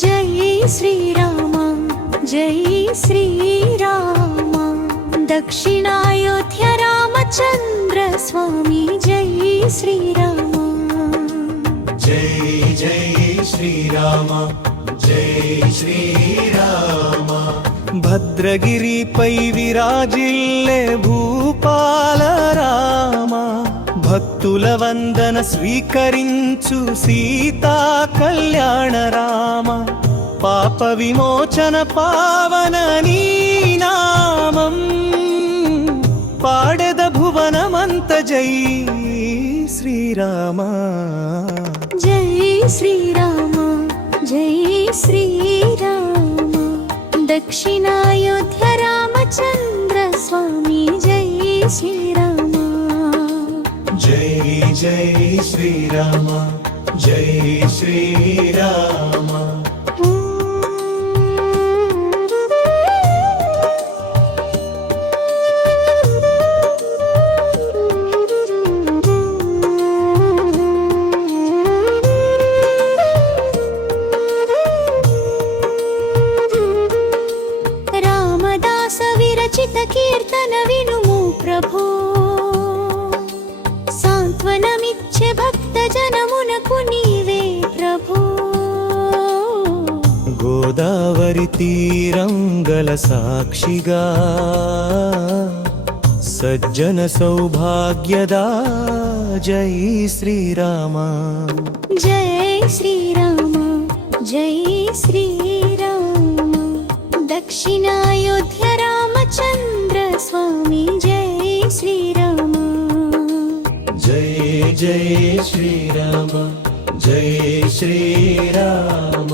जय श्रीराम जय श्रीराम दक्षिणायोध्या रामचंद्र स्वामी जय श्रीराम जय जय श्रीराम जय श्रीराम భద్రగిరిపై విరాజిల్లే భూపాల రామ భక్తుల వందన స్వీకరించు సీతా కళ్యాణ రామ పాప విమోచన పావన నీ నామం పాడెద భువనమంత జై శ్రీరామ जय श्रीराम जय श्रीराम दक्षिणायोध्या रामचंद्र स्वामी जय श्रीराम जय जय श्रीराम जय श्रीराम విరచిత కీర్తన వినుము ప్రభో సాంత్వనమిచ్చే భక్త జనమునకు నీవే ప్రభో గోదావరి తీరం గల సాక్షిగా సజ్జన సౌభాగ్యదా జై శ్రీరామ జయ శ్రీరామ జయ శ్రీరామ దక్షిణాయోధ్య రామచంద్ర స్వామి జయ శ్రీరామ जय जय श्रीराम जय श्रीराम